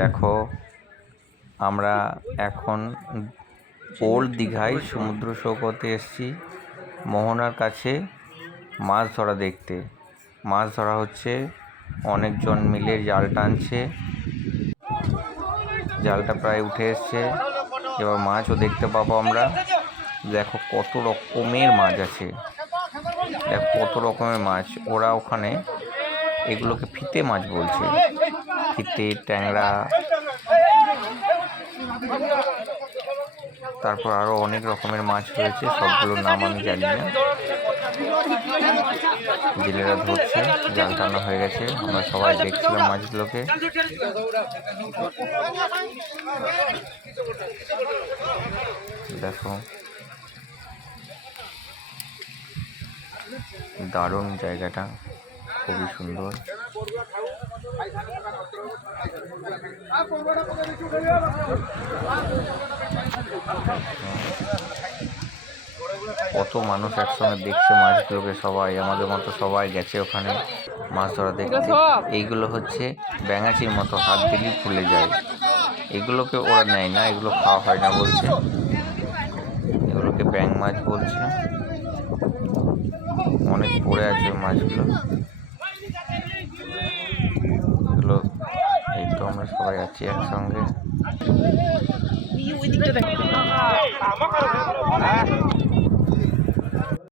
দেখো আমরা এখন ওল্ড দীঘায় সমুদ্র সৈকতে এসেছি মোহনার কাছে মাছ ধরা দেখতে। মাছ ধরা হচ্ছে, অনেকজন মিলে জাল টানছে, জালটা প্রায় উঠে এসছে, এবার মাছও দেখতে পাবো আমরা। দেখো কত রকমের মাছ আছে, দেখো কত রকমের মাছ। ওরা ওখানে এগুলোকে ফিতে মাছ বলছে, ফিতে, ট্যাংরা, তারপর আরো অনেক রকমের মাছ রয়েছে, সবগুলোর নাম আমি জানি না। জেলেরা ধরছে, জাল টানা হয়ে গেছে, আমরা সবাই দেখছিলাম মাছগুলোকে। দেখো দারুণ জায়গাটা, খুবই সুন্দর। কত মানুষ একসঙ্গে দেখছে মাছগুলোকে, সবাই আমাদের মতো সবাই গেছে ওখানে মাছ ধরা দেখতে। এইগুলো হচ্ছে ব্যাঙাচির মতো, হাত দিলেই ফুলে যায়। এগুলোকে ওরা নেয় না, এগুলো খাওয়া হয় না বলছে, এগুলোকে ব্যাঙ মাছ বলছে। অনেক পড়ে আছে মাছগুলো, এগুলো। এই তো আমরা সবাই আছি একসঙ্গে।